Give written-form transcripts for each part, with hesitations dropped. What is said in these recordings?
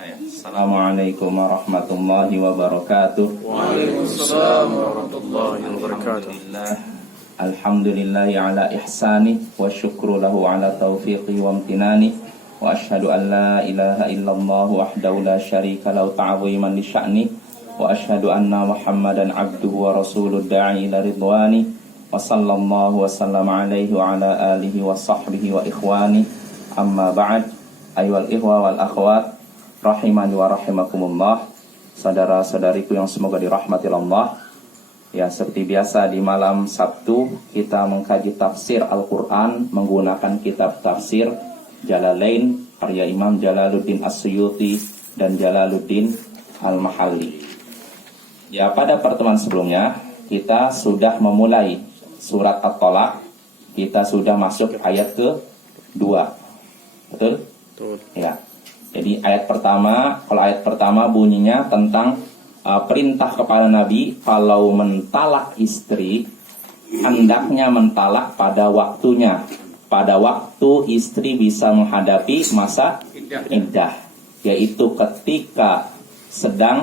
Assalamualaikum warahmatullahi wabarakatuh. Waalaikumsalam warahmatullahi wabarakatuh. Alhamdulillahi ala ihsani wa syukru lahu ala taufiqi wa amtinani wa ashhadu an la ilaha illallah wahdahu la syarika lahu ta'ziman li sya'ni wa ashhadu anna Muhammadan abduhu wa rasuluh da'i ila ridwani wa sallallahu wa sallama alaihi wa ala alihi wa sahbihi wa ikhwani amma ba'd. Ayyuhal ikhwa wal akhwat rahimani wa rahimakumullah, saudara-saudariku yang semoga dirahmati Allah. Ya, seperti biasa di malam Sabtu kita mengkaji tafsir Al-Quran menggunakan kitab tafsir Jalalain karya Imam Jalaluddin As-Suyuti dan Jalaluddin Al-Mahalli. Ya, pada pertemuan sebelumnya kita sudah memulai surat At-Tolaq. Kita sudah masuk ayat ke-2. Betul? Betul. Ya. Jadi ayat pertama, kalau ayat pertama bunyinya tentang perintah kepada Nabi kalau mentalak istri hendaknya mentalak pada waktunya, pada waktu istri bisa menghadapi masa iddah, yaitu ketika sedang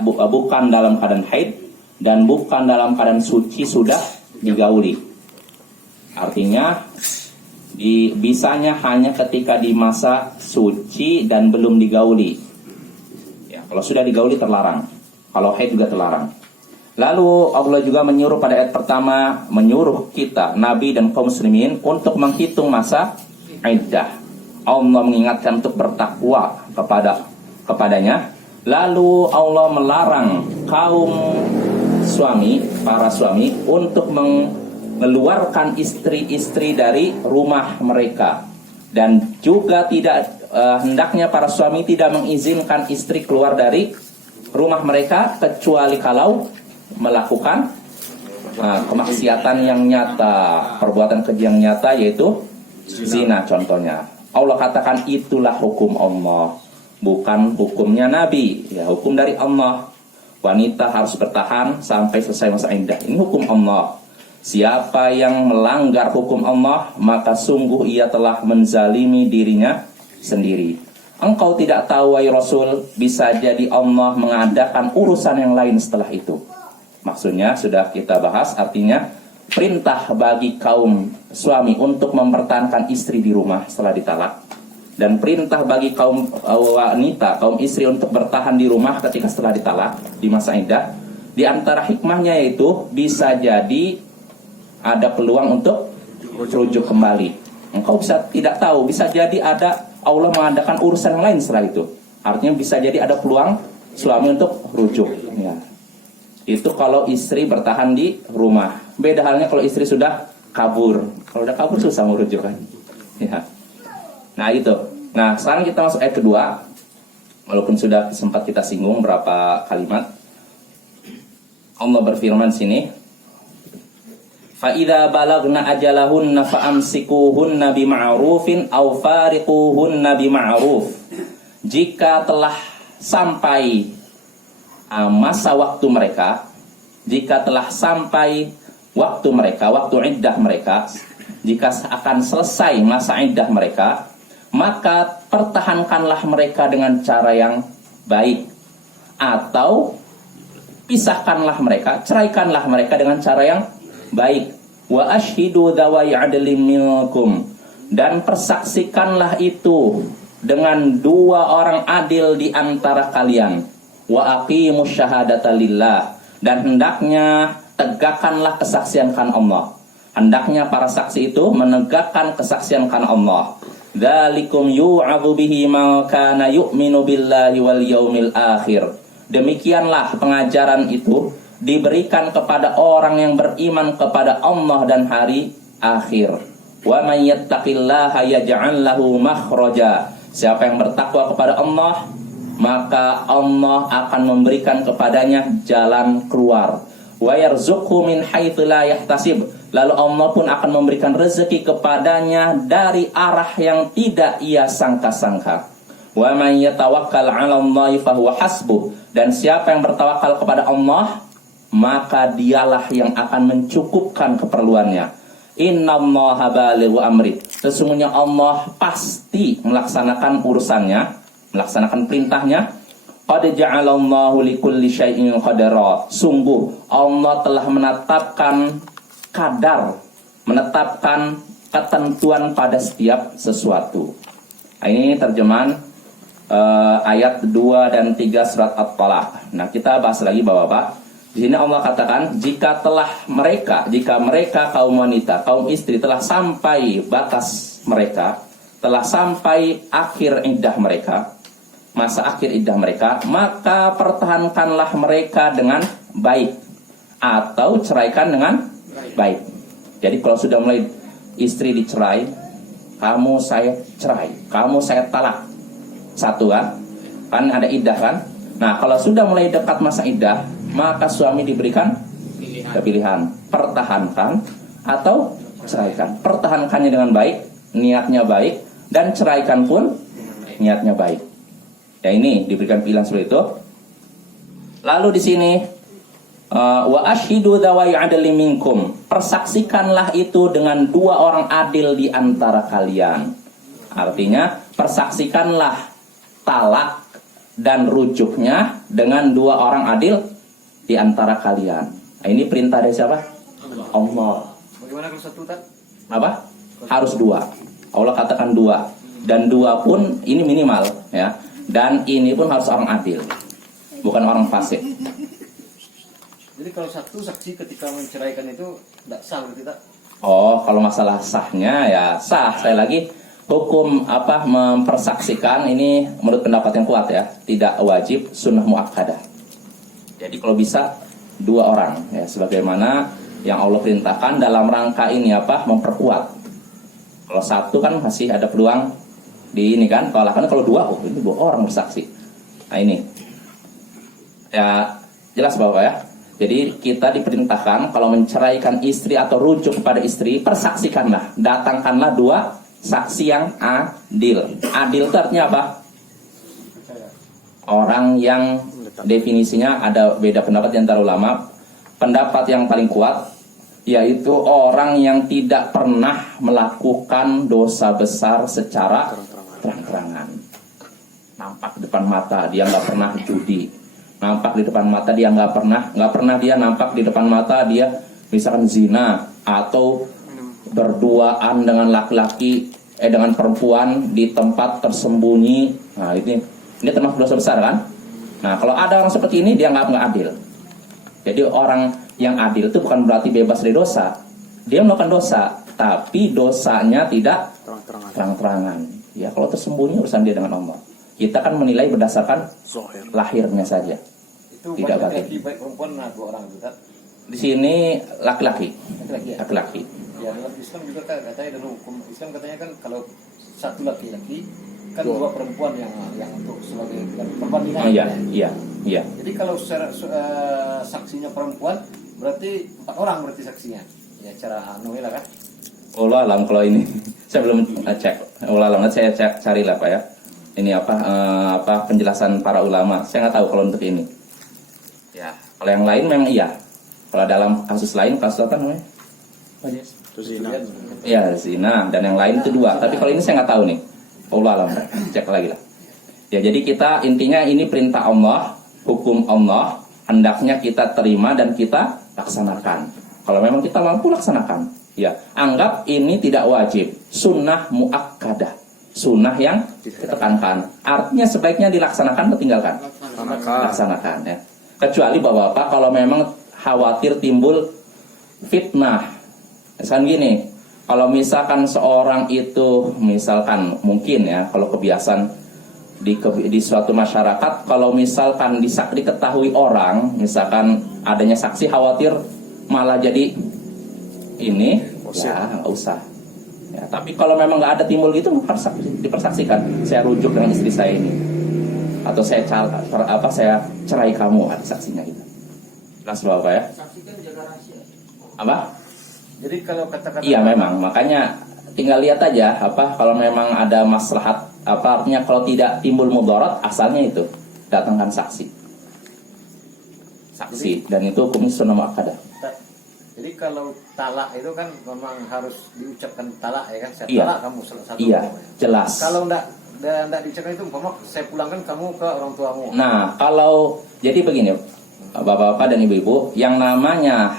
bukan dalam keadaan haid dan bukan dalam keadaan suci sudah digauli. Artinya bisanya hanya ketika di masa suci dan belum digauli. Ya, kalau sudah digauli terlarang. Kalau haid juga terlarang. Lalu Allah juga menyuruh pada ayat pertama, menyuruh kita, Nabi dan kaum muslimin untuk menghitung masa iddah. Allah mengingatkan untuk bertakwa kepadanya. Lalu Allah melarang kaum suami, para suami untuk mengeluarkan istri-istri dari rumah mereka. Dan juga tidak hendaknya para suami tidak mengizinkan istri keluar dari rumah mereka kecuali kalau melakukan kemaksiatan yang nyata, perbuatan keji yang nyata, yaitu zina contohnya. Allah katakan itulah hukum Allah, bukan hukumnya Nabi, ya hukum dari Allah. Wanita harus bertahan sampai selesai masa iddah. Ini hukum Allah. Siapa yang melanggar hukum Allah, maka sungguh ia telah menzalimi dirinya sendiri. Engkau tidak tahu, wahai Rasul, bisa jadi Allah mengadakan urusan yang lain setelah itu. Maksudnya sudah kita bahas, artinya perintah bagi kaum suami untuk mempertahankan istri di rumah setelah ditalak, dan perintah bagi kaum wanita, kaum istri untuk bertahan di rumah ketika setelah ditalak di masa iddah. Di antara hikmahnya yaitu bisa jadi ada peluang untuk rujuk kembali. Engkau bisa tidak tahu, bisa jadi ada Allah mengadakan urusan yang lain setelah itu. Artinya bisa jadi ada peluang suami untuk rujuk. Ya. Itu kalau istri bertahan di rumah. Beda halnya kalau istri sudah kabur. Kalau udah kabur susah merujuk kan. Ya. Nah itu. Nah sekarang kita masuk ayat kedua. Walaupun sudah sempat kita singgung berapa kalimat. Allah berfirman sini. Fa'idha balagna ajalahunna fa'amsikuhunna bima'rufin aw fariquhunna bima'ruf. Jika telah sampai masa waktu mereka, jika telah sampai waktu mereka, waktu iddah mereka, jika akan selesai masa iddah mereka, maka pertahankanlah mereka dengan cara yang baik, atau pisahkanlah mereka, ceraikanlah mereka dengan cara yang baik. Wa ashhidu dzawai adlin minkum, dan persaksikanlah itu dengan dua orang adil di antara kalian. Wa aqimus syahadata lillah, dan hendaknya tegakkanlah kesaksian karena Allah. Hendaknya para saksi itu menegakkan kesaksian karena Allah. Dzalikum yu'adzu bihi ma kana yu'minu billahi wal yaumil akhir. Demikianlah pengajaran itu diberikan kepada orang yang beriman kepada Allah dan hari akhir. Wa may yattaqillaha yaj'al lahu makhraja. Siapa yang bertakwa kepada Allah, maka Allah akan memberikan kepadanya jalan keluar. Wa yarzuqhu min haitsu la yahtasib. Lalu Allah pun akan memberikan rezeki kepadanya dari arah yang tidak ia sangka-sangka. Wa may yatawakkal 'ala Allahi fahuwa hasbuh. Dan siapa yang bertawakal kepada Allah, maka dialah yang akan mencukupkan keperluannya. Innallaha balighu amri. Sesungguhnya Allah pasti melaksanakan urusannya. melaksanakan perintahnya. Qad ja'alallahu likulli syai'in qadara. Sungguh Allah telah menetapkan kadar, menetapkan ketentuan pada setiap sesuatu. Nah, ini terjemahan ayat 2 dan 3 surat At-Talaq. Nah, kita bahas lagi Bapak-bapak. Di sini Allah katakan, jika mereka kaum wanita, kaum istri telah sampai batas mereka, telah sampai akhir iddah mereka, masa akhir iddah mereka, maka pertahankanlah mereka dengan baik atau ceraikan dengan baik. Jadi kalau sudah mulai istri dicerai, kamu saya cerai, kamu saya talak. Satu kan ada iddah kan. Nah, kalau sudah mulai dekat masa iddah, maka suami diberikan pilihan, pertahankan atau ceraikan. Pertahankannya dengan baik, niatnya baik, dan ceraikan pun niatnya baik. Ya, ini diberikan pilihan seperti itu. Lalu di sini wa ashhidu dzawai adli minkum. Persaksikanlah itu dengan 2 orang adil di antara kalian. Artinya, persaksikanlah talak dan rujuknya dengan 2 orang adil di antara kalian. Nah, ini perintah dari siapa? Allah. Bagaimana kalau satu tak? Apa? Harus 2. Allah katakan 2. Dan 2 pun ini minimal ya. Dan ini pun harus orang adil, bukan orang fasik. Jadi kalau satu saksi ketika menceraikan itu tidak sah berarti tak? Oh, kalau masalah sahnya ya sah. Saya lagi hukum mempersaksikan ini menurut pendapat yang kuat ya, tidak wajib, sunnah muakkadah. Jadi kalau bisa 2 orang ya, sebagaimana yang Allah perintahkan dalam rangka ini memperkuat. Kalau satu kan masih ada peluang di ini kan, kalau 2 ini 2 orang bersaksi. Nah ini ya jelas Bapak ya. Jadi kita diperintahkan kalau menceraikan istri atau rujuk kepada istri, persaksikanlah, datangkanlah 2 saksi yang adil. Adil itu artinya apa? Orang yang definisinya ada beda pendapat di antara ulama. Pendapat yang paling kuat yaitu orang yang tidak pernah melakukan dosa besar secara terang-terangan. Nampak di depan mata dia nggak pernah judi. Nampak di depan mata dia nggak pernah dia nampak di depan mata dia misalkan zina atau berduaan dengan laki-laki dengan perempuan di tempat tersembunyi. Nah, ini termasuk dosa besar kan? Nah, kalau ada orang seperti ini dia nggak adil. Jadi orang yang adil itu bukan berarti bebas dari dosa. Dia melakukan dosa, tapi dosanya tidak terang-terangan. Ya, kalau tersembunyi urusan dia dengan Allah. Kita kan menilai berdasarkan lahirnya saja. Itu tidak batin. baik perempuan 2 orang itu tak? Di sini laki-laki. Ya? Laki-laki. Ya, dalam Islam juga kan katanya dalam hukum Islam katanya kan kalau satu laki-laki kan 2 perempuan yang untuk sebagai perbandingan. Oh iya. Jadi kalau secara saksinya perempuan berarti 4 orang berarti saksinya. Ya cara lah kan. Allah alam kalau ini saya belum cek. Allah alam saya carilah Pak ya. Ini penjelasan para ulama. Saya nggak tahu kalau untuk ini. Ya, kalau yang lain memang iya. Kalau dalam kasus lain, kasus apa namanya? Zina. Ya, zina dan yang lain itu 2. Tapi kalau ini saya nggak tahu nih. Allah alam, cek lagi lah. Ya, jadi kita intinya ini perintah Allah, hukum Allah, hendaknya kita terima dan kita laksanakan. Kalau memang kita mampu laksanakan, ya anggap ini tidak wajib, sunnah muakkadah, sunnah yang ditekankan. Artinya sebaiknya dilaksanakan atau tinggalkan? Laksanakan ya. Kecuali Bapak-bapak kalau memang khawatir timbul fitnah. Misalkan gini, kalau misalkan seorang itu misalkan mungkin ya kalau kebiasaan di suatu masyarakat, kalau misalkan diketahui orang, misalkan adanya saksi, khawatir malah jadi ini ya nggak usah. Ya, tapi kalau memang nggak ada timbul gitu, dipersaksikan. Saya rujuk dengan istri saya ini, atau saya cerai kamu, ada saksinya gitu. Jelas Bapak ya? Saksikan jaga rahasia. Apa? Jadi kalau kata-kata Iya memang, makanya tinggal lihat aja kalau memang ada maslahat, artinya kalau tidak timbul mudarat, asalnya itu datangkan saksi, dan itu hukumnya sunnah muakkadah. Jadi kalau talak itu kan memang harus diucapkan talak ya kan? Saya Iya. talak kamu salah satu. Iya, jelas. Kalau enggak dan tidak diucapkan itu umpama saya pulangkan kamu ke orang tuamu. Nah, kalau jadi begini, bapak-bapak dan ibu-ibu, yang namanya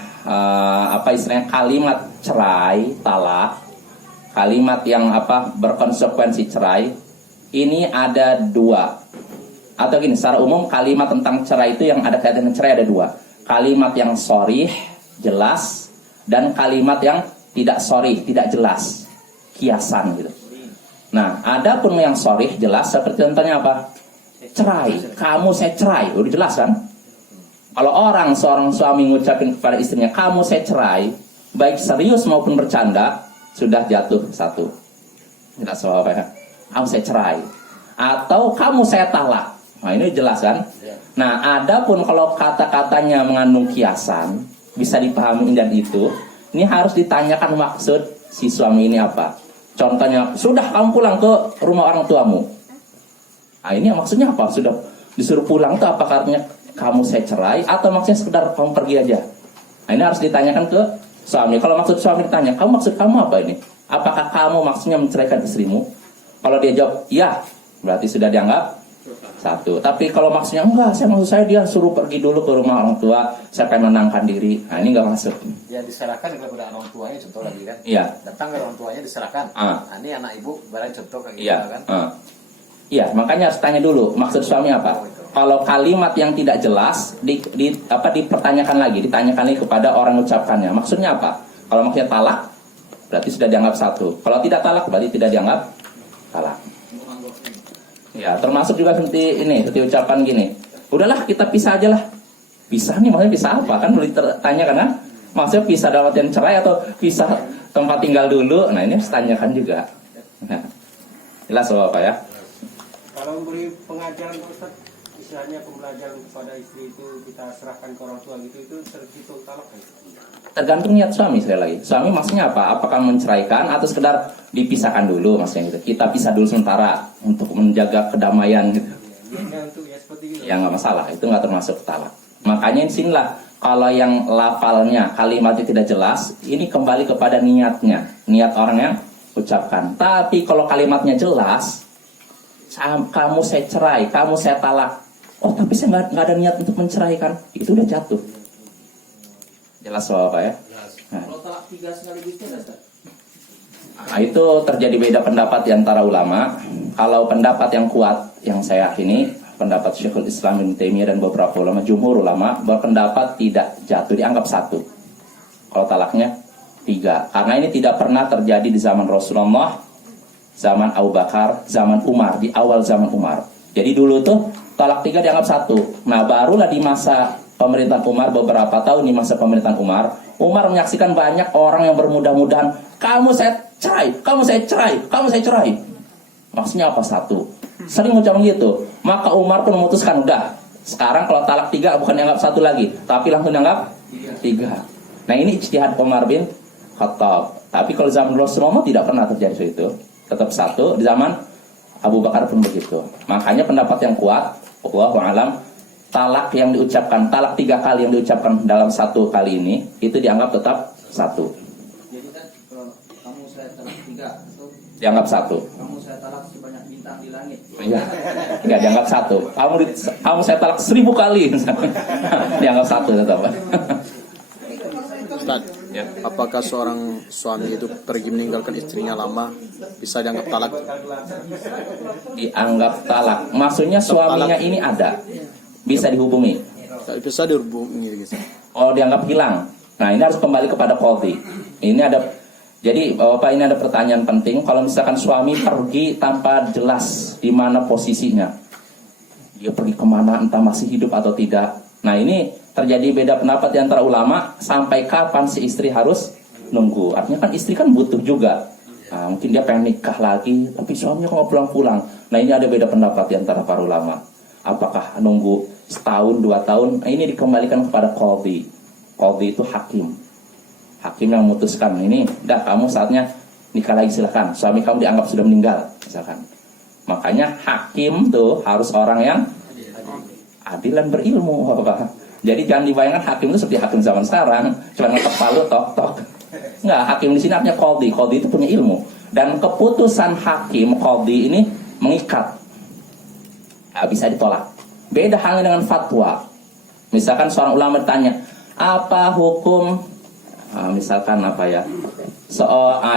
istilahnya kalimat cerai, talak, kalimat yang berkonsekuensi cerai, ini ada dua. Atau gini, secara umum kalimat tentang cerai itu yang ada kaitan dengan cerai ada dua. Kalimat yang sharih, jelas, dan kalimat yang tidak sharih, tidak jelas, kiasan gitu. Nah, ada pun yang sharih, jelas, seperti contohnya apa? Cerai, kamu saya cerai, udah jelas kan? Kalau seorang suami ngucapin kepada istrinya, kamu saya cerai, baik serius maupun bercanda, sudah jatuh satu. Tidak salah apa ya? Kamu saya cerai. Atau kamu saya talak. Nah, ini jelas kan? Nah, ada pun kalau kata-katanya mengandung kiasan, bisa dipahami dan itu, ini harus ditanyakan maksud si suami ini apa. Contohnya, sudah kamu pulang ke rumah orang tuamu. Nah, ini maksudnya apa? Sudah disuruh pulang itu apa artinya kamu saya cerai atau maksudnya sekedar kamu pergi aja? Nah, ini harus ditanyakan ke suami. Kalau maksud suami ditanya, maksud kamu apa ini? Apakah kamu maksudnya menceraikan istrimu? Kalau dia jawab, ya, berarti sudah dianggap satu. Tapi kalau maksudnya enggak, maksud saya dia suruh pergi dulu ke rumah orang tua, saya pengen menenangkan diri. Nah, ini enggak masuk. Ya diserahkan kepada orang tuanya, contoh lagi kan. Iya. Datang ke orang tuanya diserahkan. Nah, ini anak ibu barang contoh kayak gitu kan. Iya, makanya harus tanya dulu maksud suami apa. Kalau kalimat yang tidak jelas dipertanyakan lagi, ditanyakan lagi kepada orang ucapkannya. Maksudnya apa? Kalau maksudnya talak, berarti sudah dianggap satu. Kalau tidak talak, berarti tidak dianggap talak. Ya, termasuk juga seperti ucapan gini. Udahlah, kita pisah aja lah. Pisah nih maksudnya pisah apa? Kan boleh ditanyakan kan? Maksudnya pisah dalam artian cerai atau pisah tempat tinggal dulu? Nah, ini harus tanyakan juga. Nah, jelas apa ya? Kalau memberi pengajaran Pak Ustaz, istilahnya pembelajaran kepada istri itu kita serahkan ke orang tua gitu, itu terhitung talak kan? Tergantung niat suami sekali lagi. Suami maksudnya apa? Apakah menceraikan atau sekedar dipisahkan dulu maksudnya gitu. Kita pisah dulu sementara untuk menjaga kedamaian gitu. Ya, seperti gitu. Ya nggak masalah, itu nggak termasuk talak. Makanya sinilah kalau yang lafalnya kalimatnya tidak jelas, ini kembali kepada niatnya, niat orang yang ucapkan. Tapi kalau kalimatnya jelas, kamu saya cerai, kamu saya talak. Oh tapi saya nggak ada niat untuk menceraikan, itu udah jatuh. Jelas soal apa ya? Nah. Kalau talak 3 sekaligus itu ada. Nah, itu terjadi beda pendapat di antara ulama. Kalau pendapat yang kuat yang saya yakini, pendapat Syekhul Islam Ibnu Taimiyah dan beberapa ulama, jumhur ulama berpendapat tidak jatuh, dianggap satu. Kalau talaknya 3, karena ini tidak pernah terjadi di zaman Rasulullah, zaman Abu Bakar, zaman Umar, di awal zaman Umar. Jadi dulu tuh talak 3 dianggap satu. Nah, barulah di masa pemerintahan Umar, beberapa tahun di masa pemerintahan Umar menyaksikan banyak orang yang bermudah-mudahan, kamu saya cerai, kamu saya cerai, kamu saya cerai. Maksudnya apa? Satu. Sering ucapan gitu. Maka Umar pun memutuskan, udah, sekarang kalau talak 3 bukan dianggap satu lagi, tapi langsung dianggap 3. Nah, ini ijtihad Umar bin Khattab. Tapi kalau zaman Rasulullah tidak pernah terjadi itu. Tetap satu. Di zaman Abu Bakar pun begitu. Makanya pendapat yang kuat, wallahu a'lam, talak yang diucapkan, talak 3 kali yang diucapkan dalam satu kali ini, itu dianggap tetap satu. Jadi kan kamu saya talak 3 atau Dianggap satu. kamu saya talak sebanyak bintang di langit. Iya, nggak dianggap satu. Kamu saya talak 1000 kali, dianggap satu tetap. Ustaz, apakah seorang suami itu pergi meninggalkan istrinya lama bisa dianggap talak? Dianggap talak. Maksudnya suaminya ini ada, bisa dihubungi. Bisa dihubungi gitu. Oh, dianggap hilang. Nah, ini harus kembali kepada qadhi. Ini ada. Jadi, Bapak, ini ada pertanyaan penting. Kalau misalkan suami pergi tanpa jelas di mana posisinya, dia pergi kemana, entah masih hidup atau tidak. Nah, ini terjadi beda pendapat di antara ulama. Sampai kapan si istri harus nunggu? Artinya kan istri kan butuh juga. Nah, mungkin dia pengen nikah lagi, tapi suaminya kok nggak pulang-pulang. Nah, ini ada beda pendapat di antara para ulama. Apakah nunggu setahun, 2 tahun? Nah, ini dikembalikan kepada qadhi. Qadhi itu hakim. Hakim yang memutuskan, ini dah kamu saatnya nikah lagi, silakan. Suami kamu dianggap sudah meninggal, misalkan. Makanya hakim tuh harus orang yang adil dan berilmu, Bapak. Jadi jangan dibayangkan hakim itu seperti hakim zaman sekarang, cuma ngetok palu tok. Enggak, hakim di sini artinya qadhi. Qadhi itu punya ilmu. Dan keputusan hakim qadhi ini mengikat, bisa ditolak. Beda halnya dengan fatwa. Misalkan seorang ulama bertanya, apa hukum, misalkan apa ya,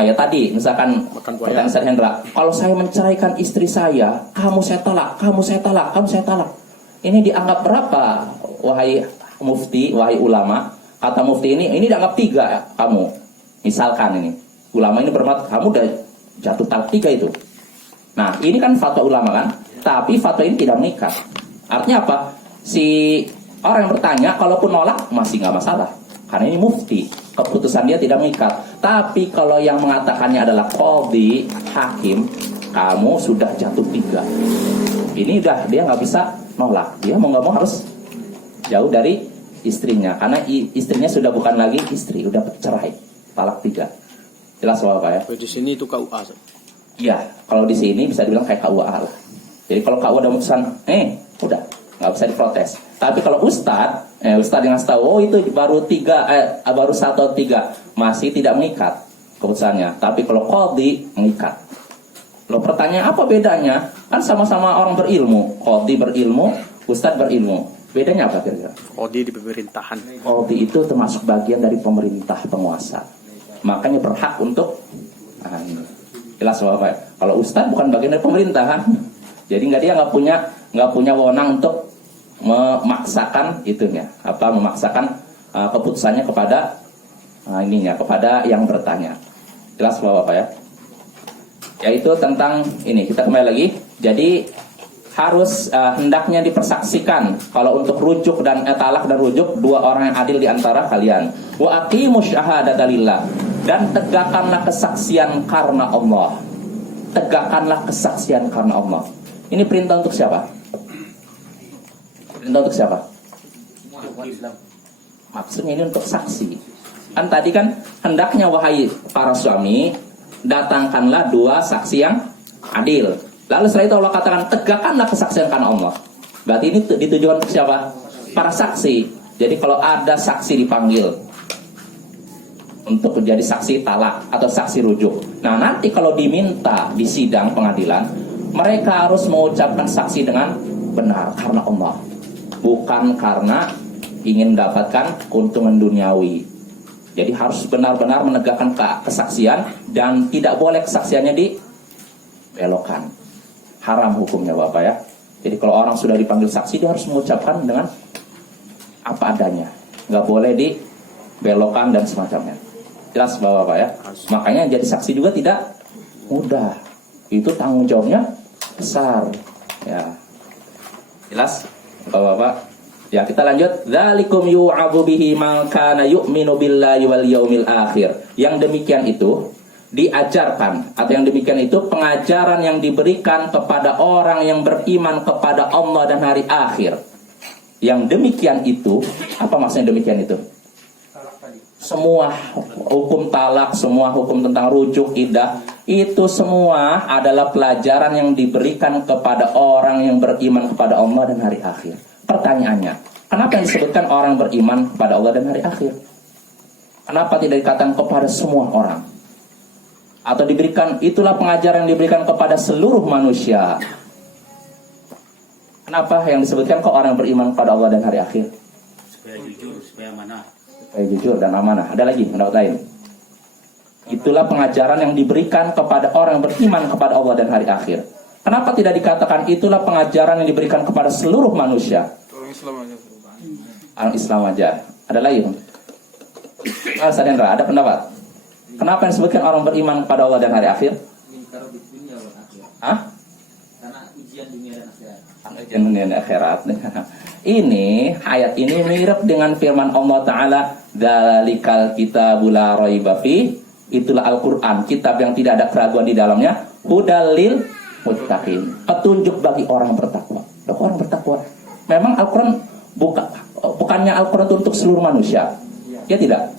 ya tadi misalkan pertanyaan Ustaz Hendra, kalau saya menceraikan istri saya, kamu saya talak, kamu saya talak, kamu saya talak. Ini dianggap berapa, wahai mufti, wahai ulama? Kata mufti ini dianggap 3 kamu. Misalkan ini ulama ini bermat, kamu udah jatuh talak 3 itu. Nah ini kan fatwa ulama kan, tapi fatwa ini tidak mengikat. Artinya apa? Si orang yang bertanya, kalaupun nolak masih nggak masalah, karena ini mufti, keputusan dia tidak mengikat. Tapi kalau yang mengatakannya adalah qadhi, hakim, kamu sudah jatuh 3. Ini udah dia nggak bisa nolak. Dia mau nggak mau harus jauh dari istrinya, karena istrinya sudah bukan lagi istri, udah cerai, talak 3. Jelas Bapak ya? Di sini itu KUA. Iya, kalau di sini bisa dibilang kayak KUA lah. Jadi kalau KUA ada putusan, udah nggak bisa diprotes. Tapi kalau Ustadz yang ngasih tahu, oh itu baru 1 atau 3, masih tidak mengikat keputusannya. Tapi kalau qadhi mengikat. Lo pertanyaan apa bedanya? Kan sama-sama orang berilmu. Qadhi berilmu, Ustadz berilmu. Bedanya apa kira-kira? Qadhi di pemerintahan. Qadhi itu termasuk bagian dari pemerintah penguasa. Makanya berhak untuk jelas Bapak. Kalau Ustadz bukan bagian dari pemerintahan. Jadi dia nggak punya wewenang untuk memaksakan memaksakan keputusannya kepada kepada yang bertanya. Jelas Bapak ya? Yaitu tentang ini, kita kembali lagi. Jadi harus hendaknya dipersaksikan kalau untuk rujuk dan talak dan rujuk 2 orang yang adil di antara kalian. Wa aqimus syahadata lillah, dan tegakkanlah kesaksian karena Allah. Tegakkanlah kesaksian karena Allah. Ini perintah untuk siapa? Perintah untuk siapa? Maksudnya ini untuk saksi. Kan tadi kan hendaknya wahai para suami, datangkanlah 2 saksi yang adil. Lalu setelah itu Allah katakan tegakkanlah kesaksian karena Allah. Berarti ini ditujukan untuk siapa? Para saksi. Jadi kalau ada saksi dipanggil untuk menjadi saksi talak atau saksi rujuk. Nah nanti kalau diminta di sidang pengadilan, mereka harus mengucapkan saksi dengan benar karena Allah, bukan karena ingin mendapatkan keuntungan duniawi. Jadi harus benar-benar menegakkan kesaksian dan tidak boleh kesaksiannya dibelokkan. Haram hukumnya Bapak ya. Jadi kalau orang sudah dipanggil saksi, dia harus mengucapkan dengan apa adanya, nggak boleh dibelokkan dan semacamnya. Jelas Bapak ya. Makanya jadi saksi juga tidak mudah. Itu tanggung jawabnya besar. Ya. Jelas Bapak. Ya, kita lanjut. Dzalikum yu'abu bihi man kana yu'minu billahi wal yaumil akhir. Yang demikian itu diajarkan, atau yang demikian itu pengajaran yang diberikan kepada orang yang beriman kepada Allah dan hari akhir. Yang demikian itu, apa maksudnya demikian itu? Semua hukum talak, semua hukum tentang rujuk, iddah, itu semua adalah pelajaran yang diberikan kepada orang yang beriman kepada Allah dan hari akhir. Pertanyaannya, kenapa yang disebutkan orang beriman kepada Allah dan hari akhir? Kenapa tidak dikatakan kepada semua orang? Atau diberikan, itulah pengajaran yang diberikan kepada seluruh manusia. Kenapa yang disebutkan kok orang beriman kepada Allah dan hari akhir? Supaya jujur, supaya amanah. Supaya jujur dan amanah. Ada lagi pendapat lain? Itulah pengajaran yang diberikan kepada orang yang beriman kepada Allah dan hari akhir. Kenapa tidak dikatakan itulah pengajaran yang diberikan kepada seluruh manusia? Orang Islam aja. Orang Islam aja. Ada lagi? Ustaz Hendra, ada pendapat? Kenapa yang disebutkan orang beriman kepada Allah dan hari akhir? Hah? Karena ujian dunia dan akhirat. Ujian dunia dan akhirat. Ini ayat ini mirip dengan firman Allah Ta'ala, Dzalikal kitabul la raiba fi. Itulah Al-Quran, kitab yang tidak ada keraguan di dalamnya. Hudal lil muttaqin, petunjuk bagi orang bertakwa. Orang bertakwa. Memang Al-Quran bukannya Al-Quran itu untuk seluruh manusia. Ya tidak.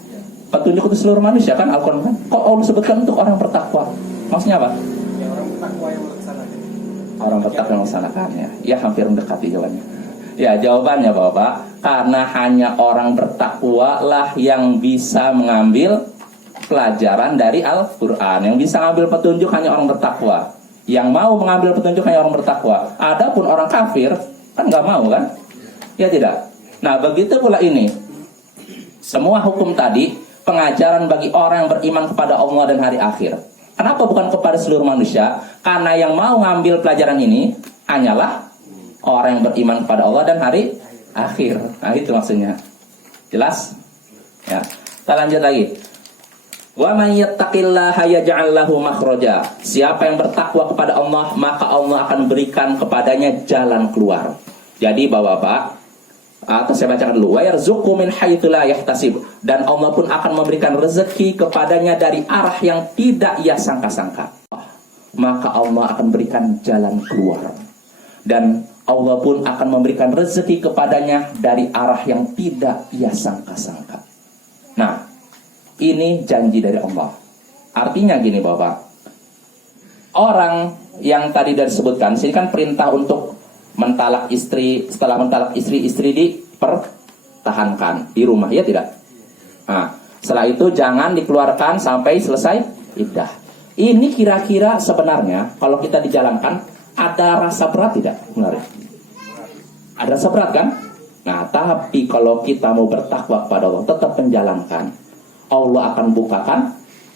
Petunjuk untuk seluruh manusia kan Al-Quran kan. Kok Allah sebutkan untuk orang bertakwa? Maksudnya apa? Ya, orang bertakwa yang melaksanakan. Orang bertakwa yang melaksanakannya. Ya hampir mendekati jawabannya. Ya jawabannya Bapak, karena hanya orang bertakwa lah yang bisa mengambil pelajaran dari Al-Quran. Yang bisa mengambil petunjuk hanya orang bertakwa. Yang mau mengambil petunjuk hanya orang bertakwa. Adapun orang kafir kan nggak mau kan? Ya tidak. Nah begitu pula ini. Semua hukum tadi pengajaran bagi orang yang beriman kepada Allah dan hari akhir. Kenapa bukan kepada seluruh manusia? Karena yang mau ngambil pelajaran ini hanyalah orang yang beriman kepada Allah dan hari akhir. Nah itu maksudnya. Jelas? Ya. Kita lanjut lagi. Wa may yattaqillaha yaj'al lahu makhraja. Siapa yang bertakwa kepada Allah, maka Allah akan berikan kepadanya jalan keluar. Jadi Bapak-bapak, atau saya bacakan dulu, wa yarzuqu min haitsu la yahtasib, dan Allah pun akan memberikan rezeki kepadanya dari arah yang tidak ia sangka-sangka. Maka Allah akan berikan jalan keluar. Dan Allah pun akan memberikan rezeki kepadanya dari arah yang tidak ia sangka-sangka. Nah, ini janji dari Allah. Artinya gini Bapak, orang yang tadi sudah disebutkan, sini kan perintah untuk mentalak istri, setelah mentalak istri dipertahankan di rumah, ya tidak? Nah, setelah itu jangan dikeluarkan sampai selesai iddah. Ini kira-kira sebenarnya kalau kita dijalankan ada rasa berat tidak? Benar. Ada rasa berat kan? Nah, tapi kalau kita mau bertakwa kepada Allah, tetap menjalankan, Allah akan bukakan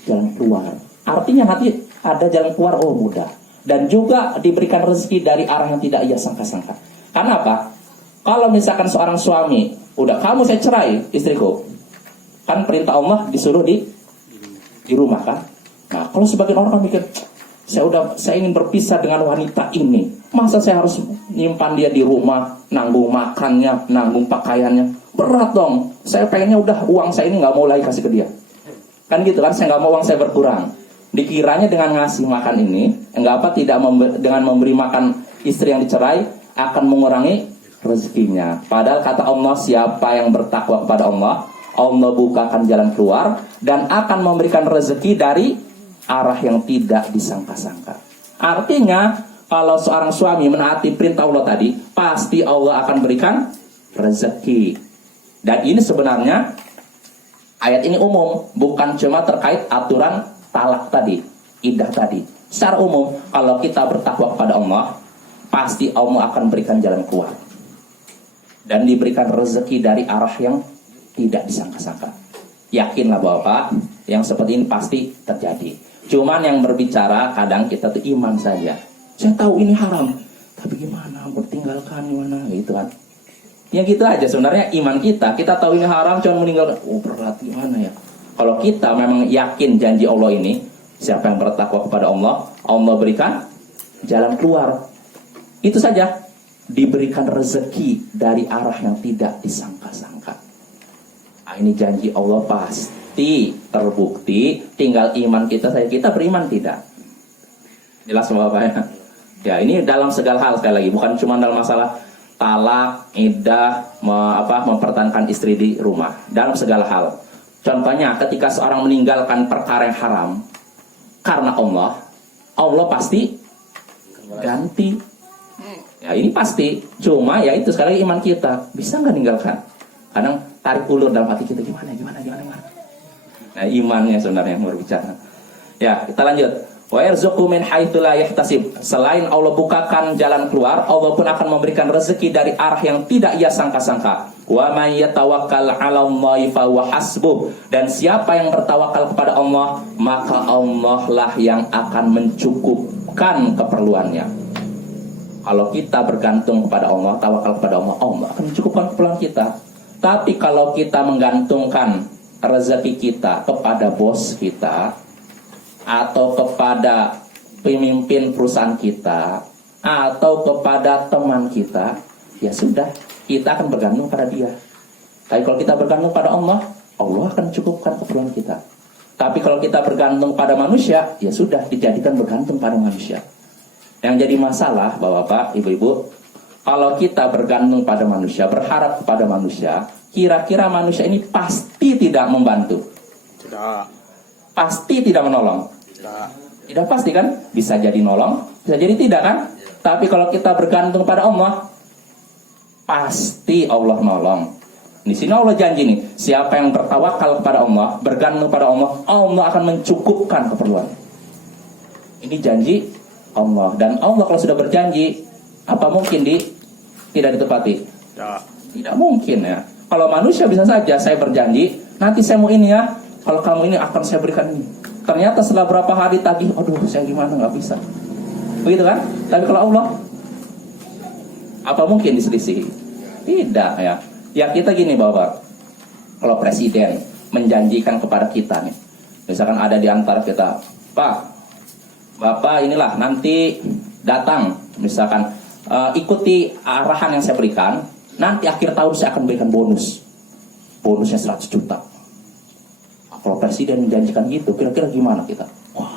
jalan keluar. Artinya nanti ada jalan keluar, oh mudah. Dan juga diberikan rezeki dari arah yang tidak ia sangka-sangka. Karena apa? Kalau misalkan seorang suami, udah kamu saya cerai istriku, kan perintah Allah disuruh di rumah kan. Nah kalau sebagian orang mikir, saya ingin berpisah dengan wanita ini, masa saya harus nyimpan dia di rumah, nanggung makannya, nanggung pakaiannya, berat dong. Saya pengennya udah uang saya ini nggak mau lagi kasih ke dia, kan gitu kan, saya nggak mau uang saya berkurang. Dikiranya dengan ngasih makan ini, dengan memberi makan istri yang dicerai akan mengurangi rezekinya. Padahal kata Allah, siapa yang bertakwa kepada Allah, Allah bukakan jalan keluar dan akan memberikan rezeki dari arah yang tidak disangka-sangka. Artinya kalau seorang suami menaati perintah Allah tadi, pasti Allah akan berikan rezeki. Dan ini sebenarnya ayat ini umum, bukan cuma terkait aturan talak tadi, iddah tadi. Secara umum, kalau kita bertakwa kepada Allah, pasti Allah akan berikan jalan keluar dan diberikan rezeki dari arah yang tidak disangka-sangka. Yakinlah Bapak, yang seperti ini pasti terjadi. Cuman yang berbicara kadang kita tuh iman saja. Saya tahu ini haram, tapi gimana bertinggalkan gimana gitu kan. Ya gitu aja sebenarnya iman kita. Kita tahu ini haram, cuma meninggalkan. Oh berat gimana ya. Kalau kita memang yakin janji Allah ini, siapa yang bertakwa kepada Allah, Allah berikan jalan keluar. Itu saja, diberikan rezeki dari arah yang tidak disangka-sangka. Nah, ini janji Allah pasti terbukti. Tinggal iman kita saja. Kita beriman tidak? Jelas Bapak ya? Ya ini dalam segala hal sekali lagi, bukan cuma dalam masalah talak, iddah, mempertahankan istri di rumah. Dalam segala hal. Contohnya ketika seorang meninggalkan perkara yang haram karena Allah, Allah pasti ganti. Ya ini pasti. Cuma ya itu sekali lagi iman kita. Bisa nggak ninggalkan? Kadang tarik ulur dalam hati kita, gimana. Nah imannya sebenarnya yang berbicara. Ya kita lanjut. Wa yarzuqu min haitsu la yahtasib. Selain Allah bukakan jalan keluar, Allah pun akan memberikan rezeki dari arah yang tidak ia sangka-sangka. Wa may yatawakkal 'ala Allahi fa huwa hasbuh. Dan siapa yang bertawakal kepada Allah, maka Allah lah yang akan mencukupkan keperluannya. Kalau kita bergantung kepada Allah, tawakal kepada Allah, Allah akan mencukupkan keperluan kita. Tapi kalau kita menggantungkan rezeki kita kepada bos kita, atau kepada pemimpin perusahaan kita, atau kepada teman kita, ya sudah, kita akan bergantung pada dia. Tapi kalau kita bergantung pada Allah, Allah akan cukupkan keperluan kita. Tapi kalau kita bergantung pada manusia, ya sudah, dijadikan bergantung pada manusia. Yang jadi masalah, Bapak, Ibu-ibu, kalau kita bergantung pada manusia, berharap kepada manusia, kira-kira manusia ini pasti tidak membantu. Tidak. Pasti tidak menolong. Tidak pasti kan? Bisa jadi nolong, bisa jadi tidak kan? Tapi kalau kita bergantung pada Allah, pasti Allah nolong. Di sini Allah janji nih, siapa yang bertawakal kepada Allah, bergantung pada Allah, Allah akan mencukupkan keperluan. Ini janji Allah. Dan Allah kalau sudah berjanji, apa mungkin tidak ditepati? Ya. Tidak mungkin ya. Kalau manusia bisa saja saya berjanji, nanti saya mau ini ya, kalau kamu ini akan saya berikan ini. Ternyata setelah berapa hari tagih, aduh saya gimana, nggak bisa. Begitu kan? Tapi kalau Allah, apa mungkin diselisihi? Tidak ya. Ya kita gini Bapak, kalau presiden menjanjikan kepada kita nih, misalkan ada di antara kita, Pak, Bapak inilah nanti datang, misalkan ikuti arahan yang saya berikan, nanti akhir tahun saya akan berikan bonusnya 100 juta. Kalau presiden menjanjikan gitu, kira-kira gimana kita? Wah,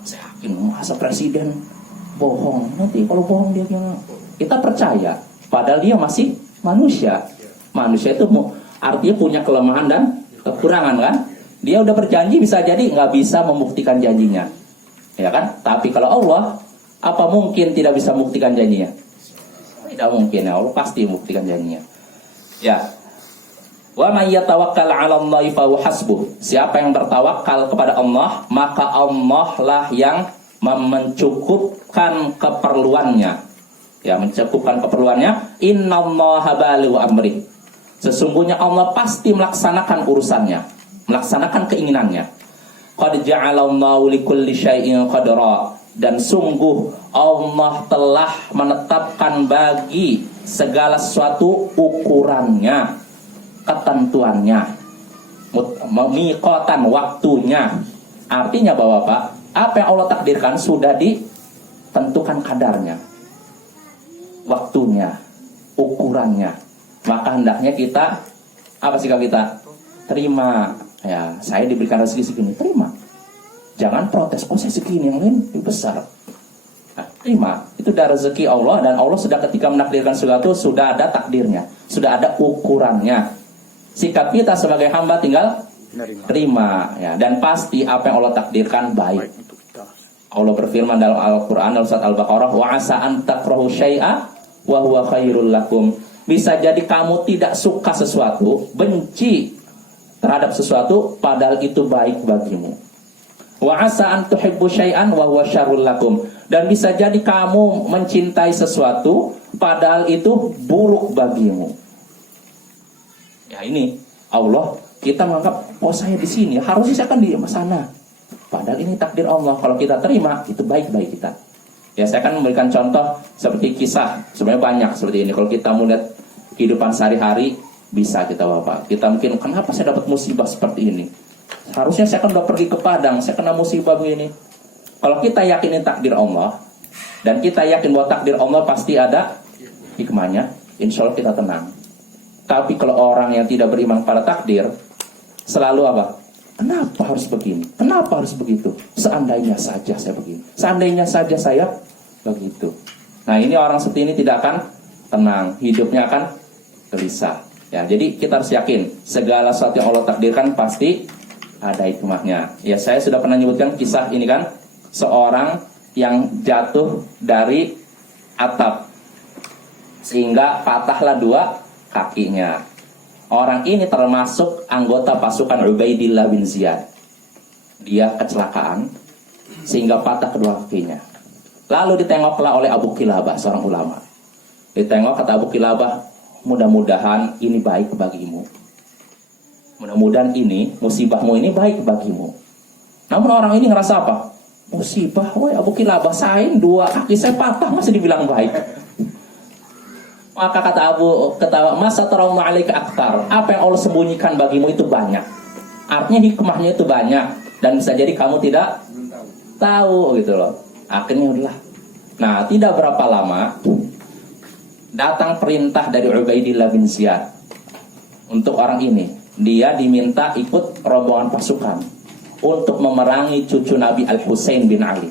saya yakin masa presiden bohong, nanti kalau bohong dia gimana? Kita percaya, padahal dia masih manusia. Manusia itu artinya punya kelemahan dan kekurangan kan? Dia udah berjanji bisa jadi nggak bisa membuktikan janjinya, ya kan? Tapi kalau Allah, apa mungkin tidak bisa membuktikan janjinya? Tidak mungkin ya, Allah pasti membuktikan janjinya. Ya. Wa may yatawakkal 'ala Allahi fa huwa hasbuh. Siapa yang bertawakal kepada Allah, maka Allah lah yang mencukupkan keperluannya. Ya, mencukupkan keperluannya. Innallaha balighu amri. Sesungguhnya Allah pasti melaksanakan urusannya, melaksanakan keinginannya. Qad ja'alallahu likulli syai'in qadra. Dan sungguh Allah telah menetapkan bagi segala sesuatu ukurannya, ketentuannya, miqatan, waktunya. Artinya Bapak, apa yang Allah takdirkan sudah ditentukan kadarnya, waktunya, ukurannya. Maka hendaknya kita, apa sikap kita? Terima. Ya, saya diberikan rezeki segini, terima. Jangan protes, kok saya segini, yang lain lebih besar. Nah, terima. Itu dari rezeki Allah, dan Allah sudah ketika menakdirkan sesuatu sudah ada takdirnya, sudah ada ukurannya. Sikap kita sebagai hamba tinggal terima ya. Dan pasti apa yang Allah takdirkan baik. Allah berfirman dalam Al-Quran dalam surat Al-Baqarah, wa asa an takrahu syai'a wa huwa khairul lakum. Bisa jadi kamu tidak suka sesuatu, benci terhadap sesuatu, padahal itu baik bagimu. Wa asa an tuhibbu syai'an wa huwa syarrul lakum. Dan bisa jadi kamu mencintai sesuatu, padahal itu buruk bagimu. Ya ini Allah, kita menganggap oh saya di sini, harusnya saya kan di sana. Padahal ini takdir Allah. Kalau kita terima, itu baik bagi kita. Ya saya akan memberikan contoh seperti kisah, sebenarnya banyak seperti ini. Kalau kita melihat kehidupan sehari-hari, bisa kita Bapak. Kita mungkin kenapa saya dapat musibah seperti ini? Harusnya saya kan udah pergi ke Padang, saya kena musibah begini. Kalau kita yakinin takdir Allah, dan kita yakin bahwa takdir Allah pasti ada hikmahnya, insya Allah kita tenang. Tapi kalau orang yang tidak beriman pada takdir, selalu apa? Kenapa harus begini? Kenapa harus begitu? Seandainya saja saya begini. Seandainya saja saya begitu. Nah ini orang seperti ini tidak akan tenang. Hidupnya akan gelisah. Ya, jadi kita harus yakin segala sesuatu yang Allah takdirkan pasti ada hikmahnya. Ya saya sudah pernah menyebutkan kisah ini kan. Seorang yang jatuh dari atap sehingga patahlah 2 kakinya. Orang ini termasuk anggota pasukan Ubaidillah bin Ziyad. Dia kecelakaan sehingga patah kedua kakinya. Lalu ditengoklah oleh Abu Kilabah, seorang ulama. Ditengok, kata Abu Kilabah, mudah-mudahan ini baik bagimu. Mudah-mudahan ini musibahmu ini baik bagimu. Namun orang ini ngerasa apa? Musibah, woi Abu Kilabah, saya 2 kaki saya patah masih dibilang baik. Maka kata Abu ketawa, masa trauma alaika aktar. Apa yang Allah sembunyikan bagimu itu banyak. Artinya hikmahnya itu banyak. Dan bisa jadi kamu tidak tahu gitu loh. Akhirnya udahlah. Nah tidak berapa lama datang perintah dari Ubaidillah bin Ziyad untuk orang ini. Dia diminta ikut rombongan pasukan untuk memerangi cucu Nabi Al-Husain bin Ali.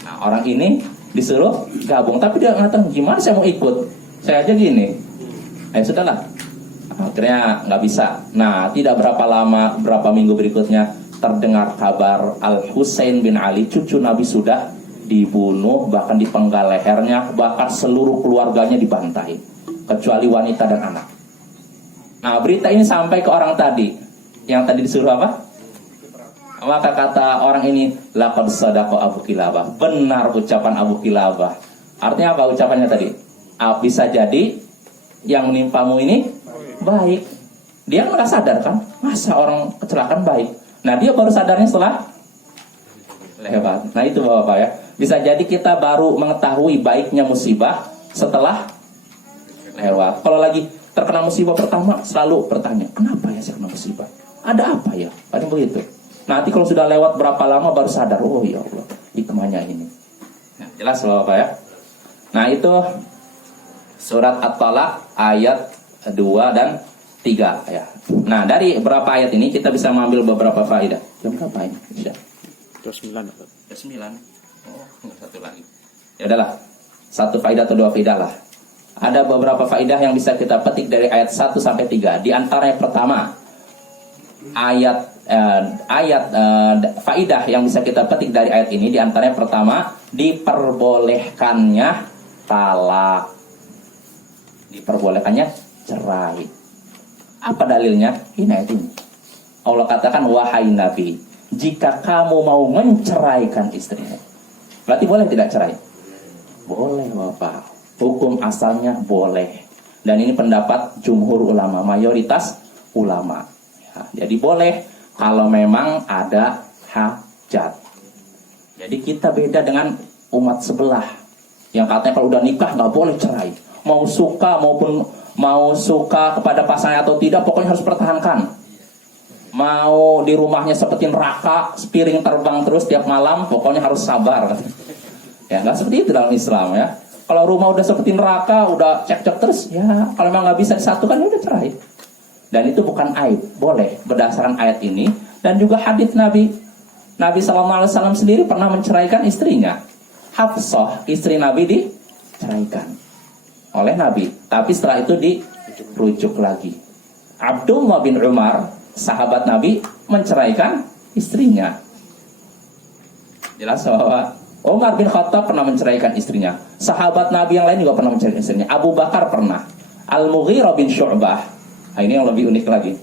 Nah orang ini disuruh gabung. Tapi dia mengatakan, gimana saya mau ikut? Saya aja gini, sudahlah. Akhirnya nggak bisa. Nah, tidak berapa lama, berapa minggu berikutnya terdengar kabar Al-Husain bin Ali, cucu Nabi sudah dibunuh, bahkan dipenggal lehernya, bahkan seluruh keluarganya dibantai, kecuali wanita dan anak. Nah, berita ini sampai ke orang tadi, yang tadi disuruh apa? Maka kata orang ini, laqad sadaqa Abu Kilabah. Benar ucapan Abu Kilabah. Artinya apa ucapannya tadi? Bisa jadi yang menimpamu ini baik. Dia nggak sadar kan, masa orang kecelakaan baik. Nah dia baru sadarnya setelah lewat. Nah itu Bapak ya. Bisa jadi kita baru mengetahui baiknya musibah setelah lewat. Kalau lagi terkena musibah pertama selalu bertanya, kenapa ya saya kena musibah? Ada apa ya? Paling begitu. Nanti kalau sudah lewat berapa lama baru sadar, oh ya Allah, hikmahnya ini. Nah, jelas Bapak ya. Nah itu surat At-Talaq ayat 2 dan 3 ya. Nah dari beberapa ayat ini kita bisa mengambil beberapa faedah. Jam berapa ini? Sudah. 29. 9. Oh, satu lagi. Ya udahlah. Satu faedah atau dua faedah lah. Ada beberapa faedah yang bisa kita petik dari ayat 1 sampai 3. Di antara yang pertama, faedah yang bisa kita petik dari ayat ini, di antara yang pertama, diperbolehkannya talak. Diperbolehkannya cerai. Apa dalilnya? Ini ayat ini. Allah katakan, wahai Nabi, jika kamu mau menceraikan istrimu, berarti boleh tidak cerai? Boleh Bapak. Hukum asalnya boleh. Dan ini pendapat jumhur ulama, mayoritas ulama ya, jadi boleh kalau memang ada hajat. Jadi kita beda dengan umat sebelah yang katanya kalau udah nikah nggak boleh cerai. Mau suka kepada pasangan atau tidak, pokoknya harus pertahankan. Mau di rumahnya seperti neraka, piring terbang terus tiap malam, pokoknya harus sabar. Ya nggak seperti itu dalam Islam ya. Kalau rumah udah seperti neraka, udah cekcok terus, ya kalau memang nggak bisa disatukan, ya udah cerai. Dan itu bukan aib, boleh berdasarkan ayat ini dan juga hadits Nabi. Nabi SAW sendiri pernah menceraikan istrinya. Hafsah, istri Nabi diceraikan oleh Nabi, tapi setelah itu dirujuk lagi. Abdullah bin Umar, sahabat Nabi, menceraikan istrinya. Jelas bahwa Umar bin Khattab pernah menceraikan istrinya. Sahabat Nabi yang lain juga pernah menceraikan istrinya. Abu Bakar pernah. Al-Mughirah bin Syu'bah. Nah, ini yang lebih unik lagi.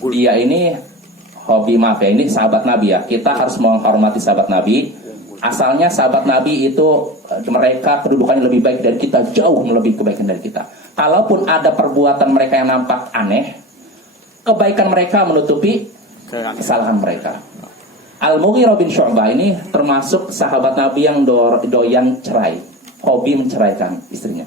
Dia ini ini sahabat Nabi ya. Kita harus menghormati sahabat Nabi. Asalnya sahabat Nabi itu mereka kedudukannya lebih baik dari kita, jauh lebih kebaikan dari kita. Kalaupun ada perbuatan mereka yang nampak aneh, kebaikan mereka menutupi kesalahan mereka. Al-Mughirah bin Syu'bah ini termasuk sahabat Nabi yang doyan cerai, hobi menceraikan istrinya.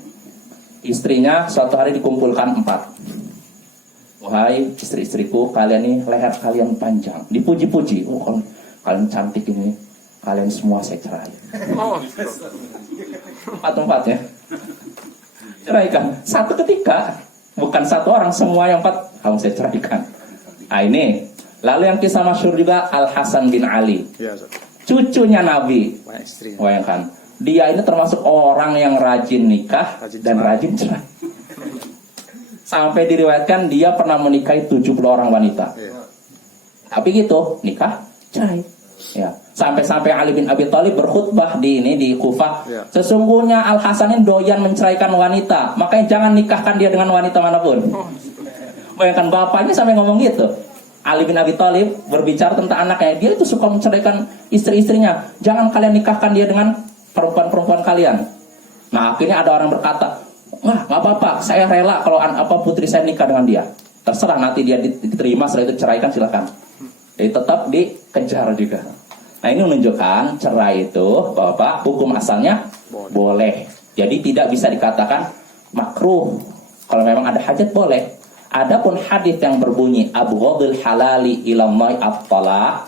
Istrinya suatu hari dikumpulkan 4. Wahai istri-istriku, kalian ini leher kalian panjang, dipuji-puji. Oh, kalian cantik ini, kalian semua saya cerai. 4 ya, ceraikan. Satu ketika, bukan satu orang, semua yang 4 kamu saya ceraikan. Nah ini. Lalu yang kisah masyhur juga Al-Hasan bin Ali, cucunya Nabi. Bayangkan, dia ini termasuk orang yang rajin nikah dan rajin cerai. Sampai diriwayatkan dia pernah menikahi 70 orang wanita. Tapi gitu, nikah, cerai. Ya. Sampai-sampai Ali bin Abi Thalib berkhutbah di Kufah. Sesungguhnya Al-Hasan ini doyan menceraikan wanita, makanya jangan nikahkan dia dengan wanita manapun. Bayangkan bapaknya sampai ngomong gitu. Ali bin Abi Thalib berbicara tentang anaknya, dia itu suka menceraikan istri-istrinya. Jangan kalian nikahkan dia dengan perempuan-perempuan kalian. Nah akhirnya ada orang berkata, wah nggak apa-apa, saya rela kalau putri saya nikah dengan dia. Terserah, nanti dia diterima, setelah itu ceraikan silakan. Jadi tetap dikejar juga. Nah ini menunjukkan cerai itu Bapak hukum asalnya boleh. Jadi tidak bisa dikatakan makruh. Kalau memang ada hajat boleh. Adapun hadis yang berbunyi abghadul halali ilallahi at-talaq,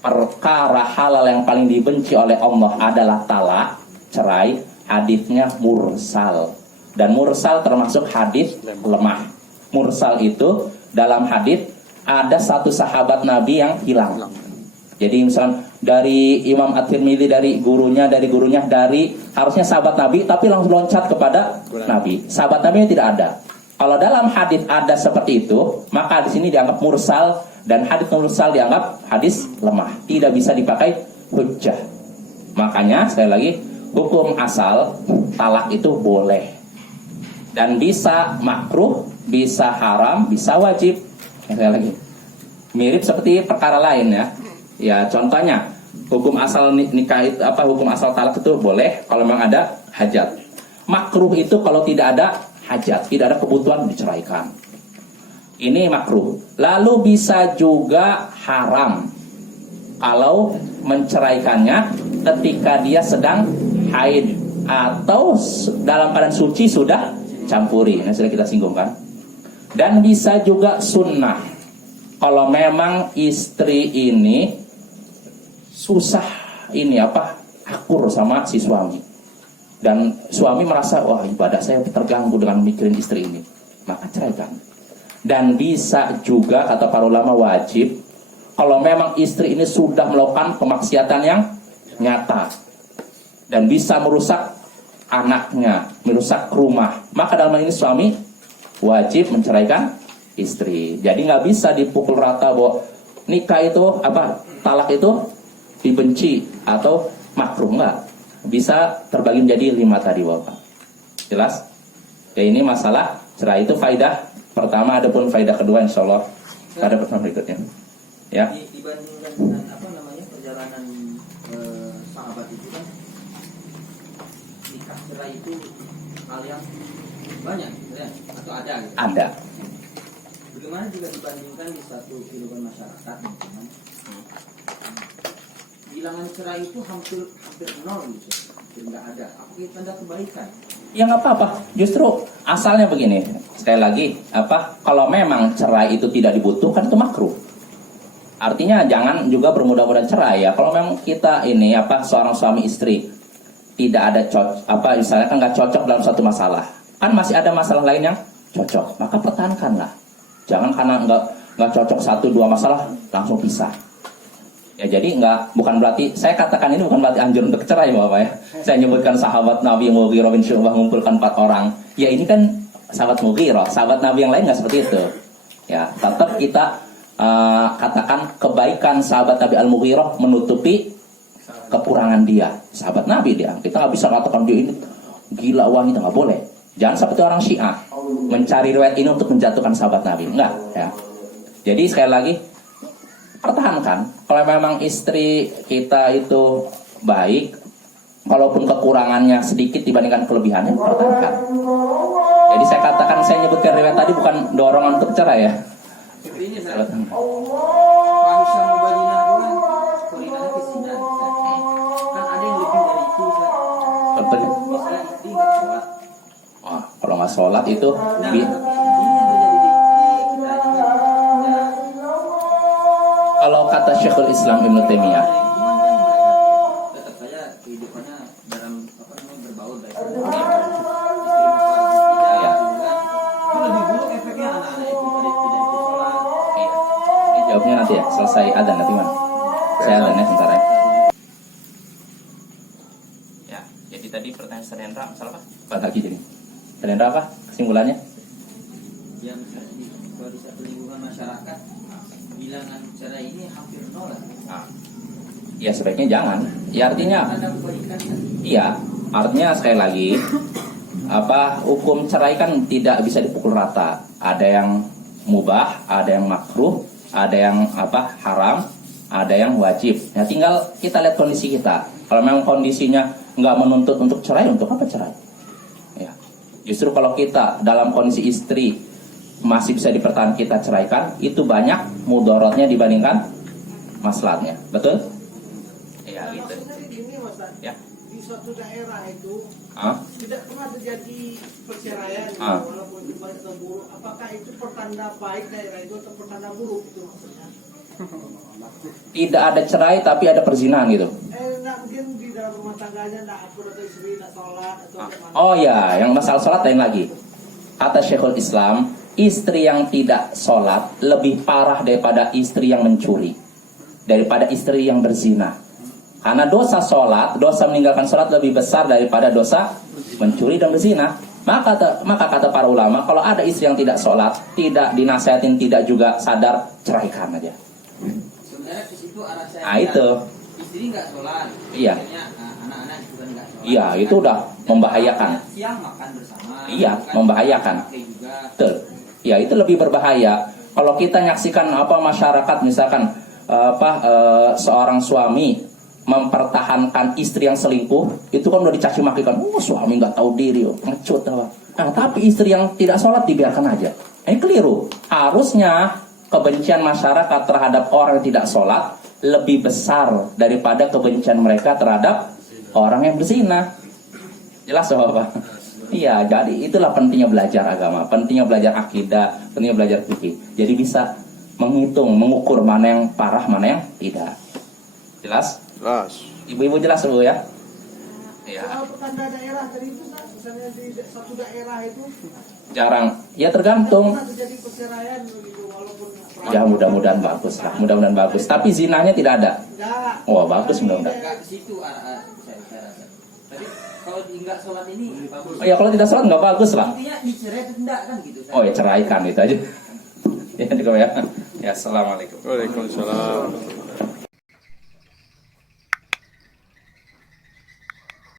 perkara halal yang paling dibenci oleh Allah adalah talak, cerai, hadisnya mursal. Dan mursal termasuk hadis lemah. Mursal itu dalam hadis ada satu sahabat Nabi yang hilang. Jadi misalnya dari Imam At-Tirmidzi dari gurunya harusnya sahabat Nabi tapi langsung loncat kepada Nabi. Sahabat Nabi tidak ada. Kalau dalam hadis ada seperti itu, maka di sini dianggap mursal, dan hadis mursal dianggap hadis lemah, tidak bisa dipakai hujjah. Makanya sekali lagi hukum asal talak itu boleh dan bisa makruh, bisa haram, bisa wajib. Sekali lagi Mirip seperti perkara lain ya. Ya, contohnya hukum asal nikah itu apa, hukum asal talak itu boleh kalau memang ada hajat. Makruh itu kalau tidak ada hajat, tidak ada kebutuhan diceraikan. Ini makruh. Lalu bisa juga haram kalau menceraikannya ketika dia sedang haid atau dalam keadaan suci sudah campuri. Ini sudah kita singgung kan. Dan bisa juga sunnah kalau memang istri ini susah ini apa, akur sama si suami, dan suami merasa wah ibadah saya terganggu dengan mikirin istri ini, maka ceraikan. Dan bisa juga kata para ulama wajib kalau memang istri ini sudah melakukan kemaksiatan yang nyata dan bisa merusak anaknya, merusak rumah, maka dalam hal ini suami wajib menceraikan istri. Jadi nggak bisa dipukul rata bahwa nikah itu apa, talak itu dibenci atau makruh, enggak. Bisa terbagi menjadi 5 tadi Bapak. Jelas? Ya, ini masalah cerai itu faidah pertama, adapun faidah kedua insyaallah pada pertemuan berikutnya. Ya. Dibandingkan dengan apa namanya perjalanan sahabat itu kan, nikah cerai itu hal yang banyak ya? Atau ada gitu? Ada. Bagaimana juga dibandingkan di satu kehidupan masyarakat teman-teman, bilangan cerai itu hampir nol gitu, hampir nggak ada. Apa itu tanda kebaikan? Ya nggak apa-apa. Justru asalnya begini. Sekali lagi, apa? Kalau memang cerai itu tidak dibutuhkan itu makruh. Artinya jangan juga bermudah-mudahan cerai ya. Kalau memang kita ini apa, seorang suami istri tidak ada apa misalnya kan nggak cocok dalam satu masalah, kan masih ada masalah lain yang cocok, maka pertahankanlah. Jangan karena nggak cocok 1-2 masalah langsung pisah. Ya jadi bukan berarti saya katakan ini bukan berarti anjur untuk cerai Bapak ya. Saya nyebutkan sahabat Nabi Mughirah bin Syu'bah mengumpulkan 4 orang. Ya ini kan sahabat Mughirah, sahabat Nabi yang lain nggak seperti itu. Ya tetap kita katakan kebaikan sahabat Nabi Al-Mughirah menutupi kekurangan dia. Sahabat Nabi dia. Kita nggak bisa katakan dia ini gila wanita, nggak boleh. Jangan seperti orang Syiah mencari riwayat ini untuk menjatuhkan sahabat Nabi. Enggak ya. Jadi sekali lagi pertahankan. Kalau memang istri kita itu baik, walaupun kekurangannya sedikit dibandingkan kelebihannya, pertahankan. Jadi saya katakan, saya nyebutkan riwayat tadi bukan dorongan untuk cerai ya. Seperti ini saya. Fahisha mubayyinah bulan korinahnya ke zina. Kan ada yang lebih dari itu. Contohnya, Misalnya istri nggak sholat. wah, kalau nggak sholat itu Nah, ini yang terjadi di kita ini kan, ya, kalau kata Syekhul Islam Ibnu Taimiyah, lingkungan kan mereka tetap saja kehidupannya dalam apa namanya berbaur baik. Istri tidak, Ya. itu lebih buruk efeknya anak-anak itu tidak ikut sholat. iya. Ini jawabnya nanti ya, selesai adzan nanti mana? Saya adzannya sebentar ya. Ya, jadi tadi pertanyaan Serendra, masalah apa? Apa lagi jadi? Serendra apa? Kesimpulannya? Yang kalau di satu lingkungan masyarakat bilangan cerai ini hampir nol lah. Nah, ya sebaiknya jangan. Ya artinya, Ada kebaikan kan? iya, artinya sekali lagi, apa hukum cerai kan tidak bisa dipukul rata. Ada yang mubah, ada yang makruh, ada yang apa haram, ada yang wajib. Ya tinggal kita lihat kondisi kita. Kalau memang kondisinya nggak menuntut untuk cerai, untuk apa cerai? Ya, justru kalau kita dalam kondisi istri masih bisa dipertahankan, kita ceraikan, itu banyak mudorotnya dibandingkan maslahatnya. Betul? Ya, gitu. Maksudnya gini Mas Tan, Ya. di suatu daerah itu Ah, tidak pernah terjadi perceraian gitu, Ah. walaupun itu baik atau buruk. Apakah itu pertanda baik daerah itu atau pertanda buruk itu maksudnya? tidak ada cerai tapi ada perzinahan gitu. Nggak mungkin di dalam rumah tangganya nggak akur atau istri nggak sholat atau bagaimana? Oh ya, yang masalah sholat lain lagi. Kata Syekhul Islam, istri yang tidak sholat lebih parah daripada istri yang mencuri, daripada istri yang berzina. Karena dosa sholat, dosa meninggalkan sholat lebih besar daripada dosa mencuri dan berzina. Maka kata para ulama, kalau ada istri yang tidak sholat, tidak dinasihatin, tidak juga sadar, ceraikan aja. Sebenarnya di situ arah saya. Nah itu, Istri nggak sholat. Iya. Akhirnya, anak-anak juga nggak sholat. iya itu udah membahayakan. Siang makan bersama. Iya, Kan membahayakan. pakai juga. Betul. Ya itu lebih berbahaya. Kalau kita nyaksikan masyarakat misalkan seorang suami mempertahankan istri yang selingkuh, itu kan udah dicaci makikan. Suami nggak tahu diri, ngecut apa. Nah, tapi istri yang tidak sholat dibiarkan aja. Ini keliru. Harusnya kebencian masyarakat terhadap orang yang tidak sholat lebih besar daripada kebencian mereka terhadap orang yang berzina. Jelas Bapak? Iya, jadi itulah pentingnya belajar agama, pentingnya belajar akidah, pentingnya belajar fikih. Jadi bisa menghitung, mengukur mana yang parah, mana yang tidak. Jelas? Jelas. Ibu-ibu jelas Bu ya? Iya. Soal pertanda daerah tadi itu, misalnya di satu daerah itu Jarang. Ya tergantung. pernah terjadi perceraian begitu, walaupun Ya mudah-mudahan bagus lah, mudah-mudahan bagus. Tapi zinanya tidak ada. enggak. Wah bagus mudah-mudahan. Enggak ke situ saya rasa. Tapi kalau enggak sholat ini bagus. Oh ya kalau tidak sholat nggak bagus lah. Intinya dicerai atau enggak kan gitu. Oh ya ceraikan itu aja. Ya, ya. Assalamualaikum. Waalaikumsalam.